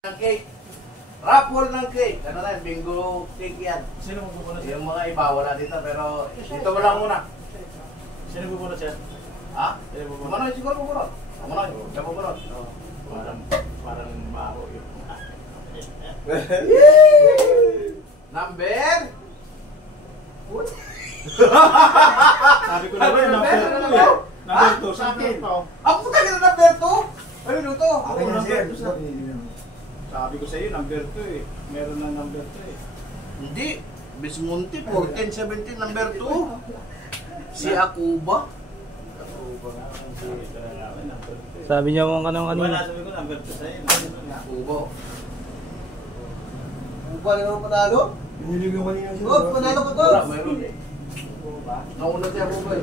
Ng cake. Raffle ng cake. Ano na, bingo cake yan. Sino magpupunod siya? Yung mga iba wala dito pero dito mo lang muna. Sino magpupunod siya? Ha? Sino magpupunod? Manoy siguro pupunod. Manoy, siya pupunod. Parang maro yun. Number? Sabi ko na ba, number 2 eh. Number 2, sa akin. Ako po tayo na number 2? Ano dito? Ako number 2. Sabi ko sa iyo, number 2 eh. Meron na number 3 eh. Hindi. Bismunti, 14, 17, number 2. Si Akuba. Sabi niya kung anong ano. Wala, sabi ko number 2 sa'yo. Akuba. Kuba na naman panalo? Binili ko kanina siya. Oh, panalo ka ko! Wala, mayroon eh. Nauna si Akuba eh.